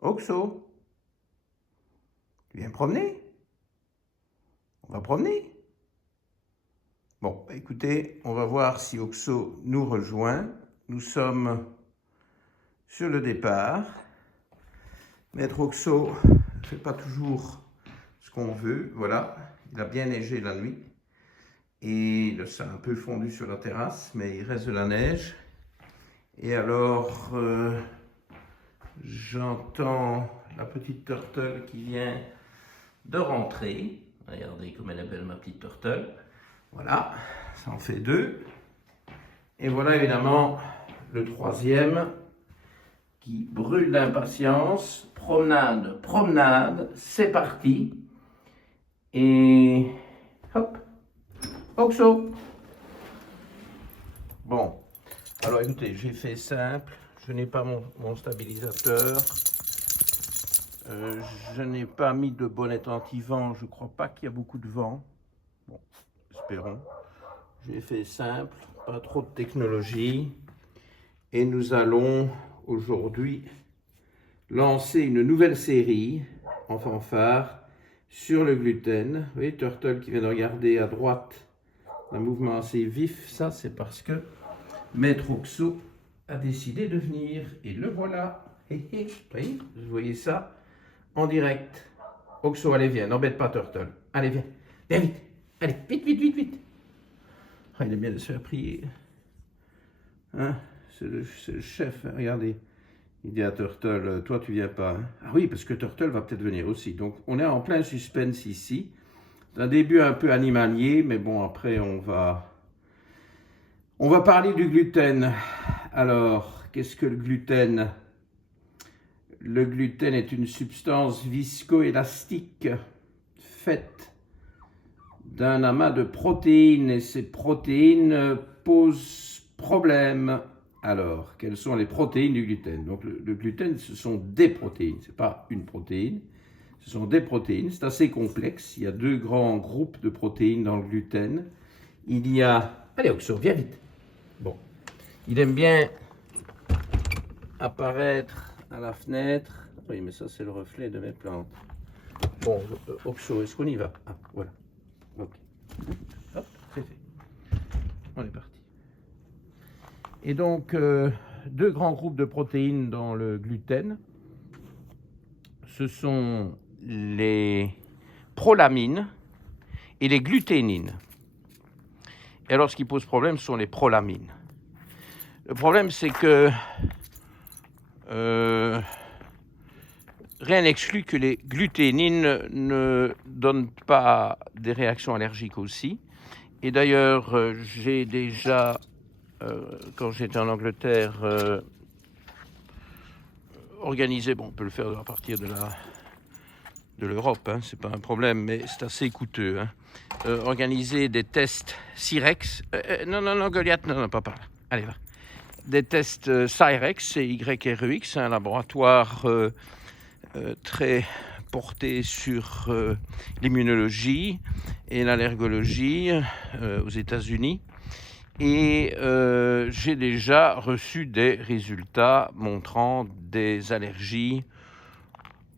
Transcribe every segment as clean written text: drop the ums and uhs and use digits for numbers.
Oxo, tu viens promener? On va promener? Bon, écoutez, on va voir si Oxo nous rejoint. Nous sommes sur le départ. Maître Oxo ne fait pas toujours ce qu'on veut. Voilà, il a bien neigé la nuit. Et ça a un peu fondu sur la terrasse, mais il reste de la neige. Et alors, j'entends la petite turtle qui vient de rentrer. Regardez comme elle est belle, ma petite turtle. Voilà, ça en fait 2. Et voilà évidemment le troisième qui brûle d'impatience. Promenade, promenade, c'est parti. Et hop, Oxo. Bon, alors écoutez, j'ai fait simple. Je n'ai pas mon stabilisateur. Je n'ai pas mis de bonnette anti-vent. Je ne crois pas qu'il y a beaucoup de vent. Bon, espérons. J'ai fait simple, pas trop de technologie. Et nous allons aujourd'hui lancer une nouvelle série en fanfare sur le gluten. Vous voyez, Turtle qui vient de regarder à droite, un mouvement assez vif. Ça, c'est parce que Maître Oxo a décidé de venir. Et le voilà. Vous voyez ça en direct. Oxo, allez, viens, n'embête pas Turtle. Allez, viens, viens vite. Allez, vite, vite, vite, vite. Ah, il est bien de se faire prier. Hein? C'est le chef, hein? Regardez. Il dit à Turtle, toi tu viens pas. Hein? Ah oui, parce que Turtle va peut-être venir aussi. Donc on est en plein suspense ici. C'est un début un peu animalier, mais bon, après on va parler du gluten. Alors, qu'est-ce que le gluten? Le gluten est une substance viscoélastique faite d'un amas de protéines et ces protéines posent problème. Alors, quelles sont les protéines du gluten? Donc le gluten, ce sont des protéines, ce n'est pas une protéine, ce sont des protéines, c'est assez complexe. Il y a 2 grands groupes de protéines dans le gluten. Il y a... Allez Oxo, viens vite. Bon, il aime bien apparaître à la fenêtre. Oui, mais ça c'est le reflet de mes plantes. Bon, Oxo, est-ce qu'on y va? Ah, voilà. Ok. Hop, c'est fait. On est parti. Et donc, 2 grands groupes de protéines dans le gluten. Ce sont les prolamines et les gluténines. Et alors, ce qui pose problème, ce sont les prolamines. Le problème, c'est que rien n'exclut que les gluténines ne donnent pas des réactions allergiques aussi. Et d'ailleurs, j'ai déjà, quand j'étais en Angleterre, organisé, bon, on peut le faire à partir de l'Europe, hein, c'est pas un problème, mais c'est assez coûteux. Hein. Organiser des tests Cyrex, non, Goliath, non, pas par là, allez, va. Des tests Cyrex, c'est YREX, un laboratoire très porté sur l'immunologie et l'allergologie aux États-Unis. Et j'ai déjà reçu des résultats montrant des allergies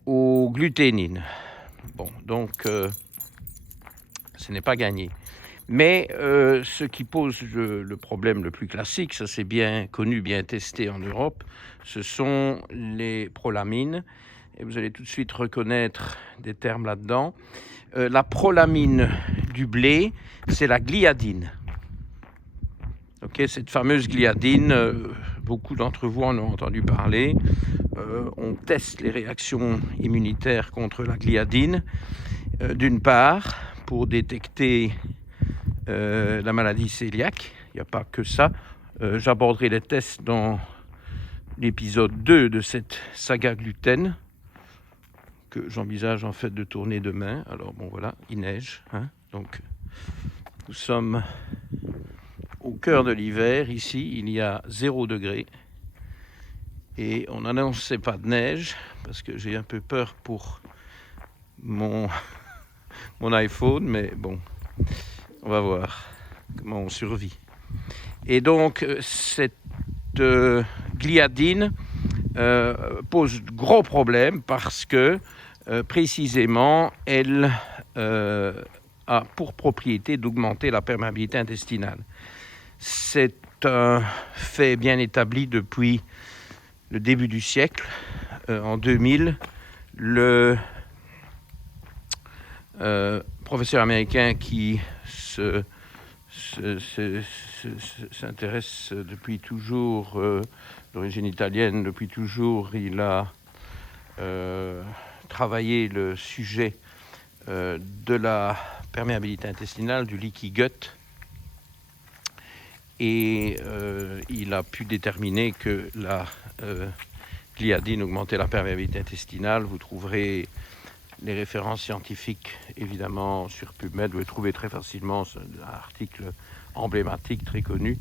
aux gluténines. Bon, donc ce n'est pas gagné. Mais ce qui pose le problème le plus classique, ça c'est bien connu, bien testé en Europe, ce sont les prolamines. Et vous allez tout de suite reconnaître des termes là-dedans. La prolamine du blé, c'est la gliadine. Okay, cette fameuse gliadine, beaucoup d'entre vous en ont entendu parler. On teste les réactions immunitaires contre la gliadine, d'une part, pour détecter la maladie cœliaque. Il n'y a pas que ça. J'aborderai les tests dans l'épisode 2 de cette saga gluten, que j'envisage en fait de tourner demain. Alors bon voilà, il neige, hein, donc nous sommes au cœur de l'hiver. Ici, il y a 0 degré. Et on n'annonçait pas de neige, parce que j'ai un peu peur pour mon iPhone, mais bon, on va voir comment on survit. Et donc, cette gliadine pose de gros problèmes parce que précisément elle a pour propriété d'augmenter la perméabilité intestinale. C'est un fait bien établi depuis le début du siècle. En 2000, le professeur américain qui s'intéresse depuis toujours, d'origine italienne, depuis toujours, il a travaillé le sujet de la perméabilité intestinale, du leaky gut, et il a pu déterminer que la gliadine augmentait la perméabilité intestinale. Vous trouverez les références scientifiques, évidemment, sur PubMed. Vous les trouvez très facilement, c'est un article emblématique, très connu.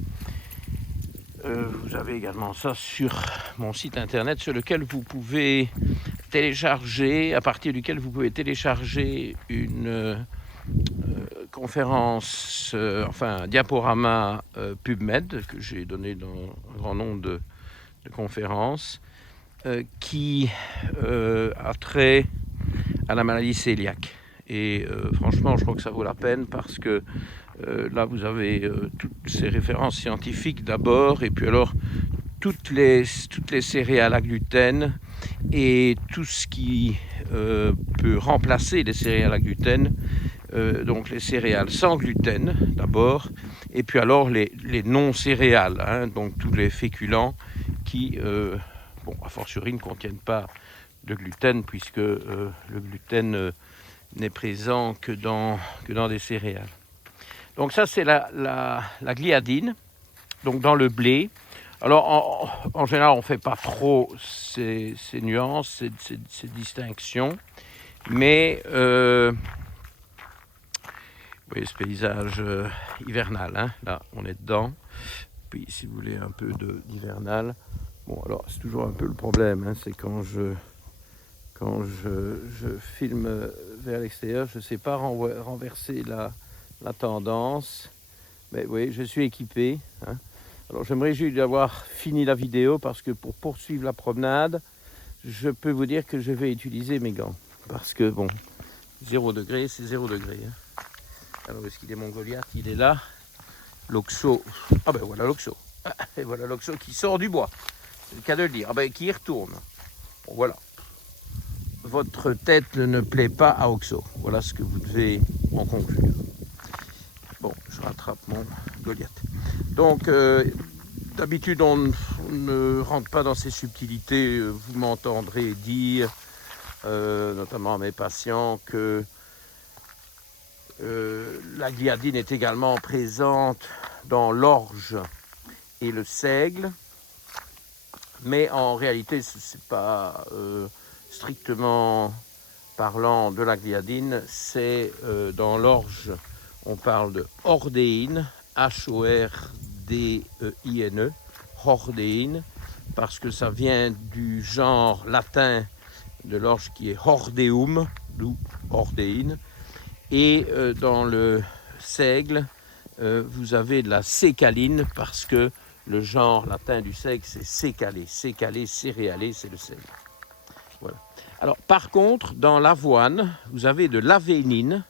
Vous avez également ça sur mon site internet, sur lequel vous pouvez télécharger, à partir duquel vous pouvez télécharger une conférence, enfin un diaporama PubMed, que j'ai donné dans un grand nombre de conférences, qui a trait à la maladie cœliaque. Et franchement, je crois que ça vaut la peine parce que là, vous avez toutes ces références scientifiques d'abord, et puis alors toutes les céréales à gluten et tout ce qui peut remplacer les céréales à gluten, donc les céréales sans gluten d'abord, et puis alors les non-céréales, hein, donc tous les féculents qui, a fortiori, ne contiennent pas de gluten, puisque le gluten n'est présent que dans des céréales. Donc ça, c'est la gliadine, donc dans le blé. Alors, en général, on ne fait pas trop ces nuances, ces distinctions, mais vous voyez ce paysage hivernal, hein, là, on est dedans. Puis, si vous voulez un peu d'hivernal, bon, alors, c'est toujours un peu le problème, hein, c'est quand je filme vers l'extérieur, je ne sais pas renverser la tendance, mais oui, je suis équipé, hein. Alors je me réjouis d'avoir fini la vidéo parce que pour poursuivre la promenade, je peux vous dire que je vais utiliser mes gants. Parce que bon, 0 degré, c'est 0 degré. Hein. Alors est-ce qu'il est mon Goliath? Il est là. L'Oxo. Ah ben voilà l'Oxo. Et voilà l'Oxo qui sort du bois. C'est le cas de le dire. Ah ben qui y retourne. Bon voilà. Votre tête ne plaît pas à Oxo. Voilà ce que vous devez en conclure. Bon, je rattrape mon Goliath. Donc, d'habitude, on ne rentre pas dans ces subtilités. Vous m'entendrez dire, notamment à mes patients, que la gliadine est également présente dans l'orge et le seigle. Mais en réalité, ce n'est pas strictement parlant de la gliadine, c'est dans l'orge, on parle de hordéine, H-O-R-D-E-I-N-E, hordéine, parce que ça vient du genre latin de l'orge qui est hordeum, d'où hordéine. Et dans le seigle, vous avez de la sécaline, parce que le genre latin du seigle, c'est sécalé. Sécalé, céréalé, c'est le seigle. Voilà. Alors, par contre, dans l'avoine, vous avez de l'avénine.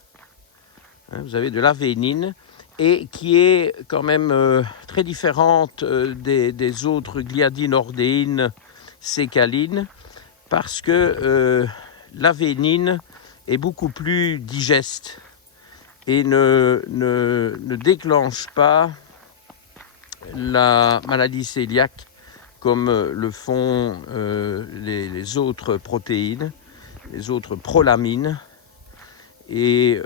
Hein, vous avez de l'avénine, et qui est quand même très différente des autres gliadines, ordéines, sécalines, parce que l'avénine est beaucoup plus digeste et ne déclenche pas la maladie cœliaque comme le font les autres protéines, les autres prolamines. Et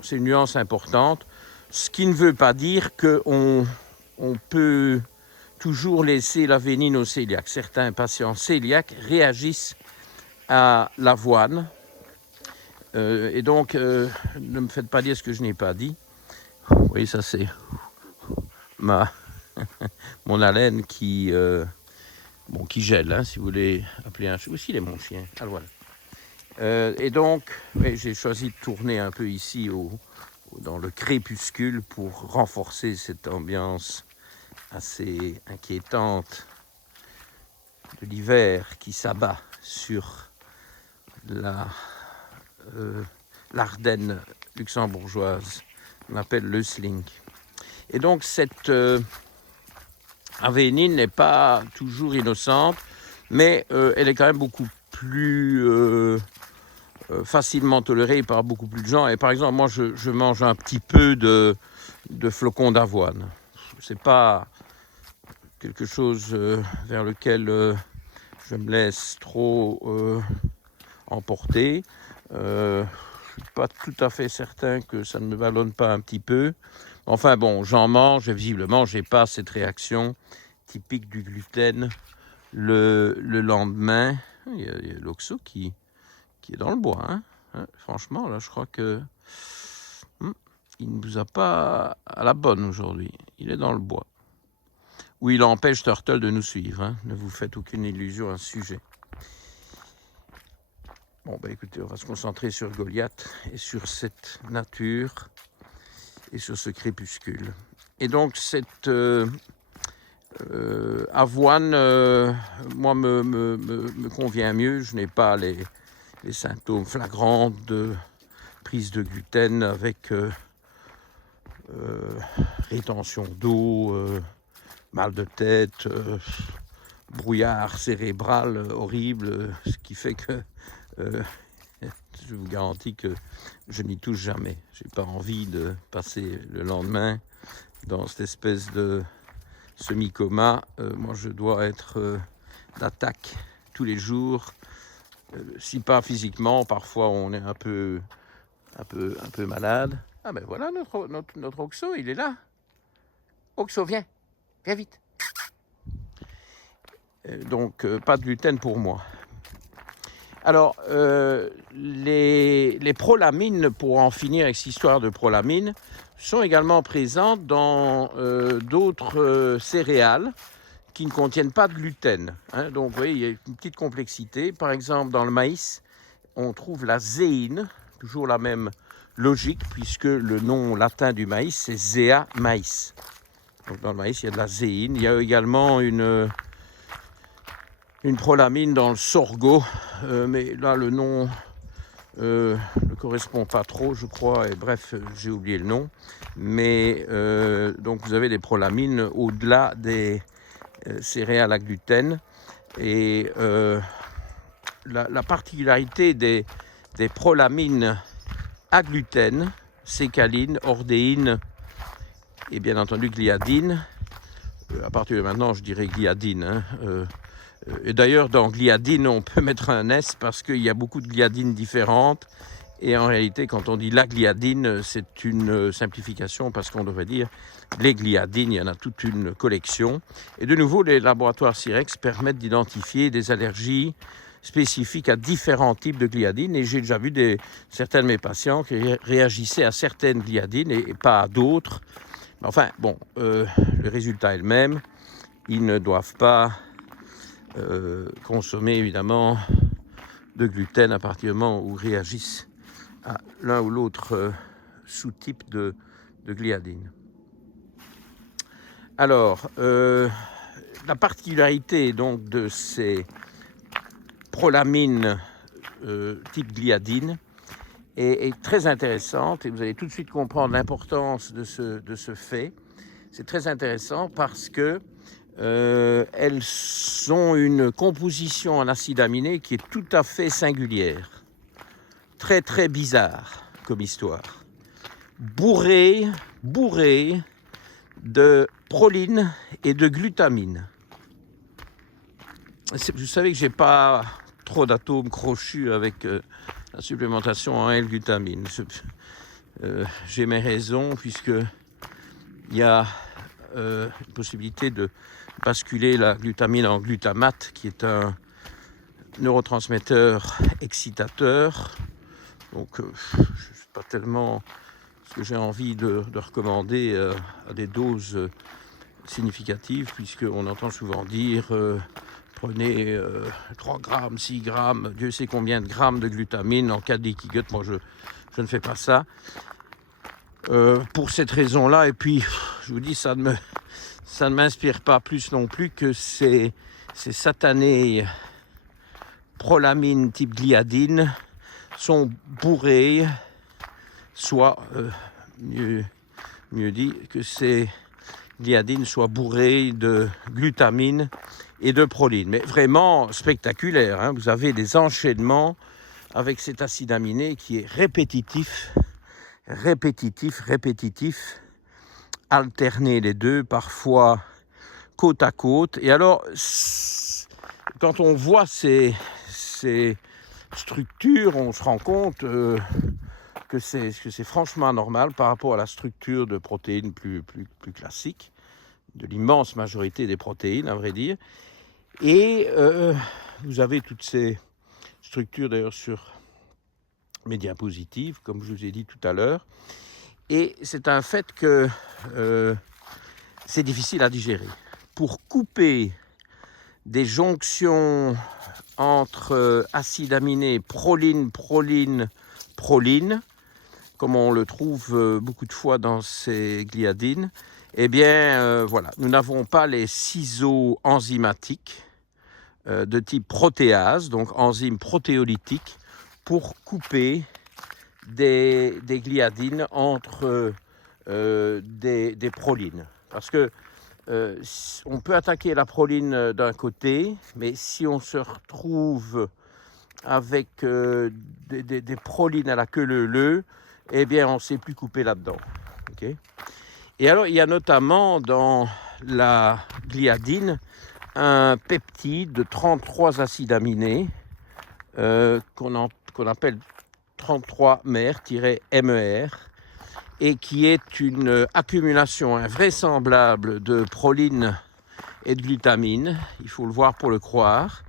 c'est une nuance importante, ce qui ne veut pas dire qu'on peut toujours laisser l'avénine au cœliaque. Certains patients cœliaques réagissent à l'avoine. Et donc, ne me faites pas dire ce que je n'ai pas dit. Vous voyez, ça c'est mon haleine qui gèle, hein, si vous voulez appeler un chien. Aussi, il est mon chien. Alors voilà. Et donc, oui, j'ai choisi de tourner un peu ici dans le crépuscule pour renforcer cette ambiance assez inquiétante de l'hiver qui s'abat sur l'Ardenne luxembourgeoise, qu'on appelle le Slink. Et donc cette avénine n'est pas toujours innocente, mais elle est quand même beaucoup plus facilement tolérée par beaucoup plus de gens. Et par exemple, moi, je mange un petit peu de flocons d'avoine. C'est pas quelque chose vers lequel je me laisse trop emporter. Je suis pas tout à fait certain que ça ne me ballonne pas un petit peu. Enfin bon, j'en mange et visiblement, j'ai pas cette réaction typique du gluten le lendemain. Il y a l'oxo qui est dans le bois. Hein. Franchement, là, je crois que il ne vous a pas à la bonne aujourd'hui. Il est dans le bois. Ou il empêche Turtle de nous suivre. Hein. Ne vous faites aucune illusion à ce sujet. Bon, ben écoutez, on va se concentrer sur Goliath et sur cette nature et sur ce crépuscule. Et donc, cette avoine, moi, me convient mieux. Je n'ai pas les symptômes flagrants de prise de gluten avec rétention d'eau, mal de tête, brouillard cérébral horrible, ce qui fait que je vous garantis que je n'y touche jamais. J'ai pas envie de passer le lendemain dans cette espèce de semi-coma. Moi, je dois être d'attaque tous les jours. Si pas physiquement, parfois on est un peu malade. Ah ben voilà, notre Oxo, il est là. Oxo, viens vite. Donc, pas de gluten pour moi. Alors, les prolamines, pour en finir avec cette histoire de prolamines, sont également présentes dans d'autres céréales qui ne contiennent pas de gluten. Hein. Donc, vous voyez, il y a une petite complexité. Par exemple, dans le maïs, on trouve la zéine, toujours la même logique, puisque le nom latin du maïs, c'est Zea maïs. Donc, dans le maïs, il y a de la zéine. Il y a également une prolamine dans le sorgho, mais là, le nom ne correspond pas trop, je crois, et bref, j'ai oublié le nom. Mais donc, vous avez des prolamines au-delà des céréales à gluten. Et la particularité des prolamines à gluten, sécaline, ordéine et bien entendu gliadine, à partir de maintenant, je dirais gliadine. Hein, et d'ailleurs, dans gliadine, on peut mettre un S parce qu'il y a beaucoup de gliadines différentes. Et en réalité, quand on dit la gliadine, c'est une simplification parce qu'on devrait dire les gliadines, il y en a toute une collection. Et de nouveau, les laboratoires Cyrex permettent d'identifier des allergies spécifiques à différents types de gliadines. Et j'ai déjà vu certains de mes patients qui réagissaient à certaines gliadines et pas à d'autres. Enfin, bon, le résultat est le même. Ils ne doivent pas consommer, évidemment, de gluten à partir du moment où ils réagissent à l'un ou l'autre sous-type de gliadine. Alors, la particularité donc de ces prolamines type gliadine est très intéressante et vous allez tout de suite comprendre l'importance de ce fait. C'est très intéressant parce que elles ont une composition en acides aminés qui est tout à fait singulière. Très très bizarre comme histoire. Bourré de proline et de glutamine. Vous savez que j'ai pas trop d'atomes crochus avec la supplémentation en L-glutamine. J'ai mes raisons puisque il y a une possibilité de basculer la glutamine en glutamate qui est un neurotransmetteur excitateur. Donc, je ne sais pas tellement ce que j'ai envie de recommander à des doses significatives, puisqu'on entend souvent dire prenez 3 grammes, 6 grammes, Dieu sait combien de grammes de glutamine en cas de leaky gut. Moi, je ne fais pas ça. Pour cette raison-là, et puis, je vous dis, ça ne m'inspire pas plus non plus que ces ces satanées prolamines type gliadine sont bourrées, soit mieux dit que ces gliadines soient bourrées de glutamine et de proline. Mais vraiment spectaculaire, hein. Vous avez des enchaînements avec cet acide aminé qui est répétitif, alterner les deux, parfois côte à côte. Et alors, quand on voit ces structures, on se rend compte que c'est franchement anormal par rapport à la structure de protéines plus classique, de l'immense majorité des protéines, à vrai dire. Et vous avez toutes ces structures d'ailleurs sur mes diapositives, comme je vous ai dit tout à l'heure. Et c'est un fait que c'est difficile à digérer. Pour couper des jonctions entre acides aminés proline, comme on le trouve beaucoup de fois dans ces gliadines, eh bien, voilà, nous n'avons pas les ciseaux enzymatiques de type protéase, donc enzyme protéolytique, pour couper des gliadines entre des prolines. Parce que on peut attaquer la proline d'un côté, mais si on se retrouve avec des prolines à la queue leu-leu, eh bien, on ne sait plus couper là-dedans. Okay. Et alors, il y a notamment dans la gliadine un peptide de 33 acides aminés qu'on appelle 33-MER, et qui est une accumulation invraisemblable de proline et de glutamine. Il faut le voir pour le croire.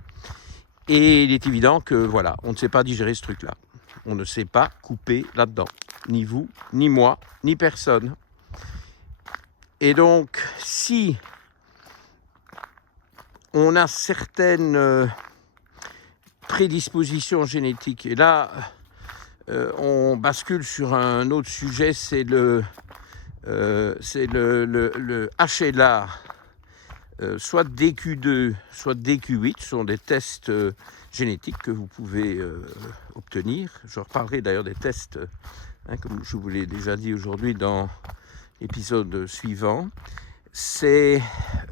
Et il est évident que voilà, on ne sait pas digérer ce truc-là. On ne sait pas couper là-dedans. Ni vous, ni moi, ni personne. Et donc, si on a certaines prédispositions génétiques, et là, on bascule sur un autre sujet, c'est le HLA, soit DQ2, soit DQ8, ce sont des tests génétiques que vous pouvez obtenir. Je reparlerai d'ailleurs des tests, comme je vous l'ai déjà dit aujourd'hui dans l'épisode suivant. C'est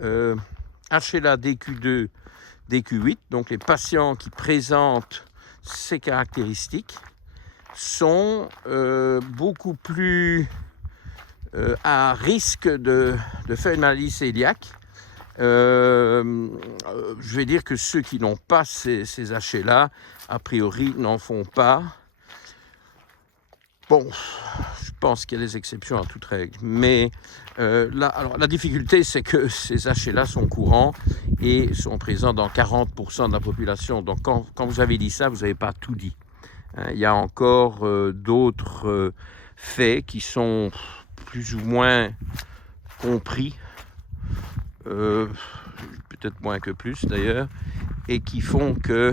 HLA DQ2, DQ8, donc les patients qui présentent ces caractéristiques sont beaucoup plus à risque de faire une maladie cœliaque. Je vais dire que ceux qui n'ont pas ces HLA, a priori, n'en font pas. Bon, je pense qu'il y a des exceptions à toute règle. Mais alors, la difficulté, c'est que ces HLA sont courants et sont présents dans 40% de la population. Donc, quand vous avez dit ça, vous n'avez pas tout dit. Il y a encore d'autres faits qui sont plus ou moins compris, peut-être moins que plus d'ailleurs, et qui font que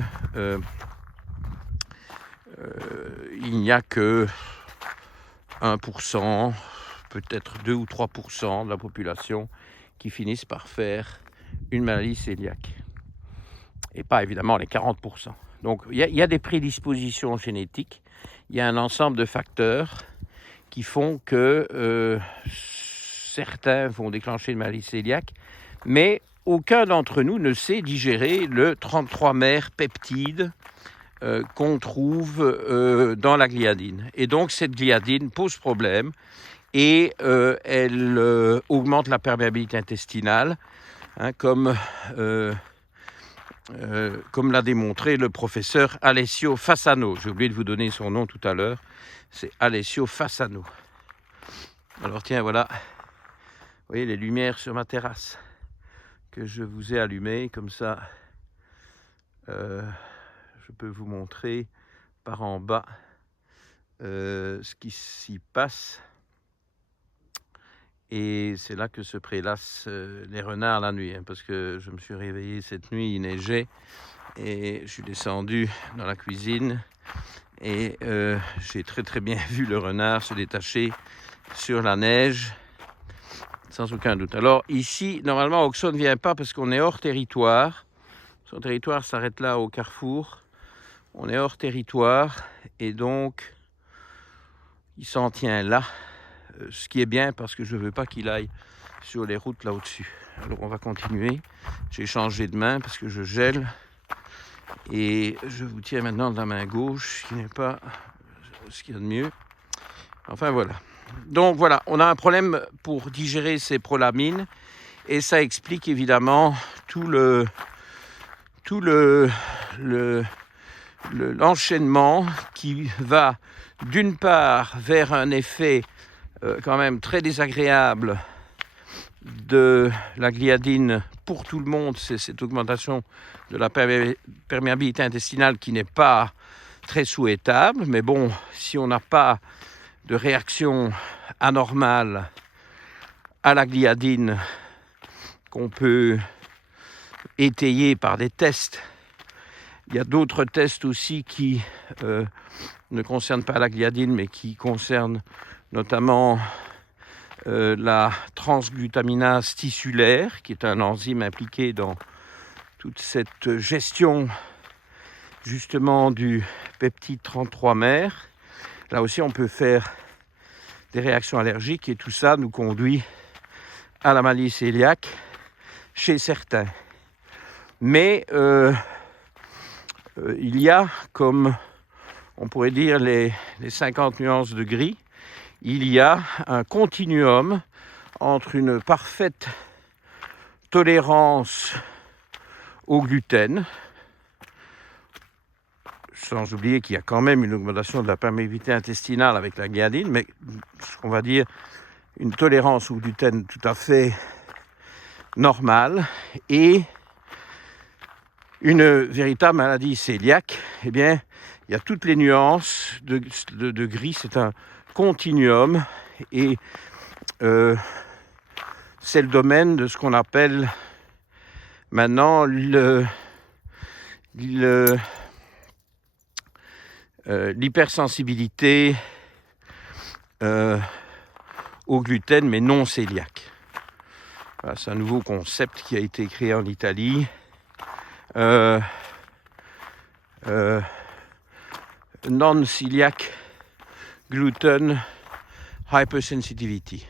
il n'y a que 1%, peut-être 2 ou 3% de la population qui finissent par faire une maladie cœliaque. Et pas évidemment les 40%. Donc il y a des prédispositions génétiques, il y a un ensemble de facteurs qui font que certains vont déclencher une maladie cœliaque, mais aucun d'entre nous ne sait digérer le 33-MER peptide qu'on trouve dans la gliadine. Et donc cette gliadine pose problème et elle augmente la perméabilité intestinale, comme l'a démontré le professeur Alessio Fasano. J'ai oublié de vous donner son nom tout à l'heure, c'est Alessio Fasano. Alors tiens, voilà, vous voyez les lumières sur ma terrasse que je vous ai allumées, comme ça je peux vous montrer par en bas ce qui s'y passe. Et c'est là que se prélassent les renards la nuit, parce que je me suis réveillé cette nuit, il neigeait, et je suis descendu dans la cuisine, et j'ai très bien vu le renard se détacher sur la neige, sans aucun doute. Alors ici, normalement, Oxo ne vient pas parce qu'on est hors territoire, Son territoire s'arrête là au carrefour. On est hors territoire et donc il s'en tient là. Ce qui est bien parce que je ne veux pas qu'il aille sur les routes là au-dessus. Alors on va continuer. J'ai changé de main parce que je gèle. Et je vous tiens maintenant de la main gauche, qui n'est pas ce qu'il y a de mieux. Enfin voilà. Donc voilà, on a un problème pour digérer ces prolamines. Et ça explique évidemment tout l'enchaînement qui va d'une part vers un effet quand même très désagréable de la gliadine pour tout le monde, c'est cette augmentation de la perméabilité intestinale qui n'est pas très souhaitable, mais bon, si on n'a pas de réaction anormale à la gliadine qu'on peut étayer par des tests, il y a d'autres tests aussi qui ne concernent pas la gliadine, mais qui concernent notamment la transglutaminase tissulaire, qui est un enzyme impliqué dans toute cette gestion justement du peptide 33 mer. Là aussi, on peut faire des réactions allergiques et tout ça nous conduit à la maladie cœliaque chez certains. Mais il y a, comme on pourrait dire, les 50 nuances de gris. Il y a un continuum entre une parfaite tolérance au gluten, sans oublier qu'il y a quand même une augmentation de la perméabilité intestinale avec la gliadine, mais ce qu'on va dire une tolérance au gluten tout à fait normale, et une véritable maladie cœliaque. Eh bien, il y a toutes les nuances de gris, c'est un continuum, et c'est le domaine de ce qu'on appelle maintenant l'hypersensibilité au gluten, mais non cœliaque. Voilà, c'est un nouveau concept qui a été créé en Italie. Non-celiac gluten hypersensitivity,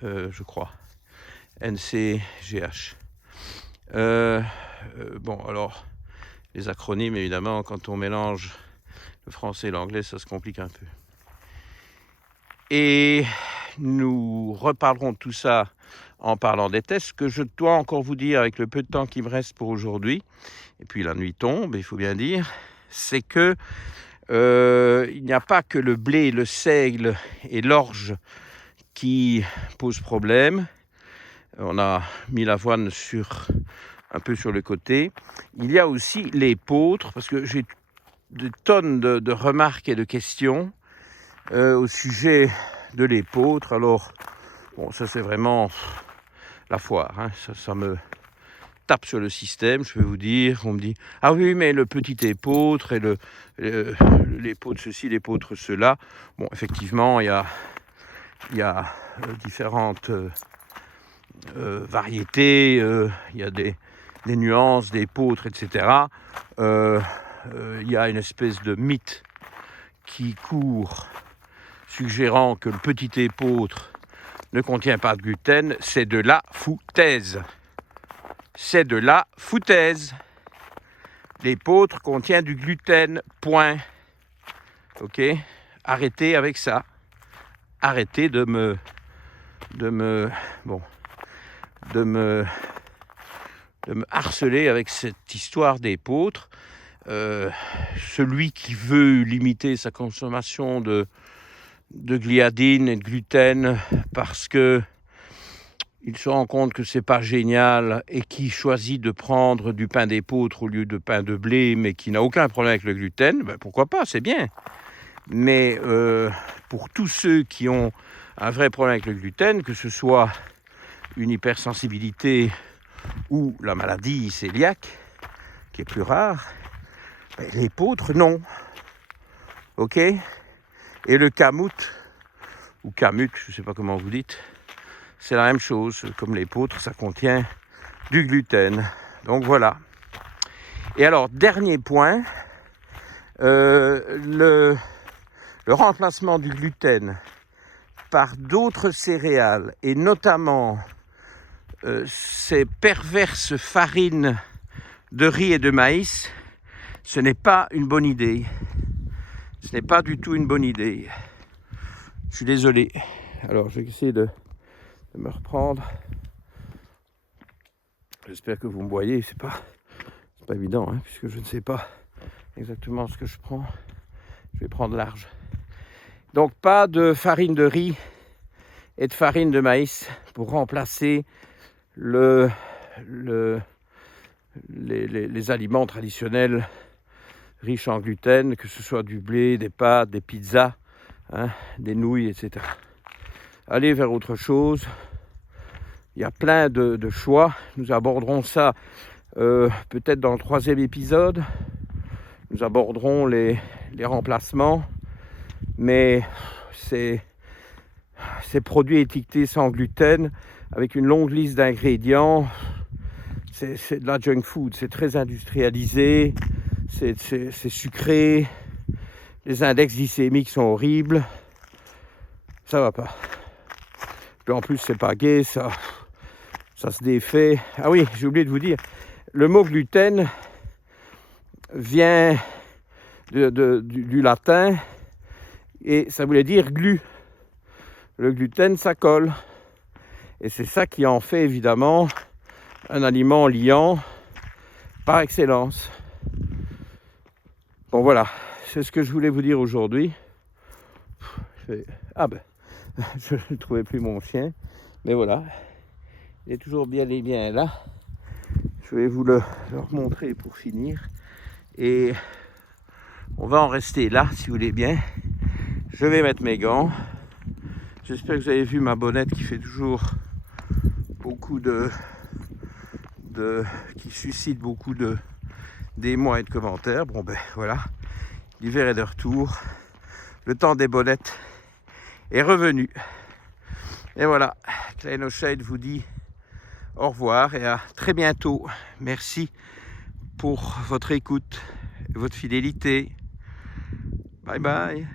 je crois, NCGH. Bon, alors, les acronymes, évidemment, quand on mélange le français et l'anglais, ça se complique un peu. Et nous reparlerons de tout ça en parlant des tests. Ce que je dois encore vous dire, avec le peu de temps qui me reste pour aujourd'hui, et puis la nuit tombe, il faut bien dire, c'est que il n'y a pas que le blé, le seigle et l'orge qui posent problème. On a mis l'avoine un peu sur le côté. Il y a aussi l'épeautre, parce que j'ai des tonnes de remarques et de questions au sujet de l'épeautre. Alors, bon, ça c'est vraiment la foire, hein. Ça me tape sur le système, je vais vous dire. On me dit, ah oui, mais le petit épeautre et l'épeautre ceci, l'épeautre cela. Bon, effectivement, il y a différentes variétés, il y a des nuances d'épeautre, etc. Il y a une espèce de mythe qui court suggérant que le petit épeautre ne contient pas de gluten. C'est de la foutaise. C'est de la foutaise. L'épeautre contient du gluten, point. Ok ? Arrêtez avec ça. Arrêtez de me harceler avec cette histoire d'épeautre. Celui qui veut limiter sa consommation de gliadine et de gluten parce que il se rend compte que c'est pas génial et qui choisit de prendre du pain d'épeautre au lieu de pain de blé, mais qui n'a aucun problème avec le gluten, ben pourquoi pas, c'est bien. Mais pour tous ceux qui ont un vrai problème avec le gluten, que ce soit une hypersensibilité ou la maladie cœliaque, qui est plus rare, ben l'épeautre, non. Ok ? Et le kamut, ou kamut, je ne sais pas comment vous dites, c'est la même chose. Comme l'épeautre, ça contient du gluten. Donc voilà. Et alors, dernier point, le remplacement du gluten par d'autres céréales, et notamment ces perverses farines de riz et de maïs, ce n'est pas une bonne idée. Ce n'est pas du tout une bonne idée. Je suis désolé. Alors, je vais essayer de me reprendre. J'espère que vous me voyez. C'est pas évident, hein, puisque je ne sais pas exactement ce que je prends. Je vais prendre large. Donc, pas de farine de riz et de farine de maïs pour remplacer les aliments traditionnels riches en gluten, que ce soit du blé, des pâtes, des pizzas, hein, des nouilles, etc. Allez vers autre chose. Il y a plein de choix. Nous aborderons ça peut-être dans le 3e épisode. Nous aborderons les remplacements. Mais ces produits étiquetés sans gluten, avec une longue liste d'ingrédients, c'est de la junk food. C'est très industrialisé, c'est sucré. Les index glycémiques sont horribles. Ça va pas. Puis en plus, c'est pas gai, ça se défait. Ah oui, j'ai oublié de vous dire, le mot gluten vient du latin et ça voulait dire glu. Le gluten, ça colle. Et c'est ça qui en fait évidemment un aliment liant par excellence. Bon voilà, c'est ce que je voulais vous dire aujourd'hui. Ah ben, je ne trouvais plus mon chien, mais voilà, il est toujours bien et bien là. Je vais vous le remontrer pour finir. Et on va en rester là, si vous voulez bien. Je vais mettre mes gants. J'espère que vous avez vu ma bonnette qui fait toujours beaucoup qui suscite beaucoup d'émoi et de commentaires. Bon ben voilà, l'hiver est de retour. Le temps des bonnettes est revenu. Et voilà, Klein Shade vous dit au revoir et à très bientôt. Merci pour votre écoute et votre fidélité. Bye bye.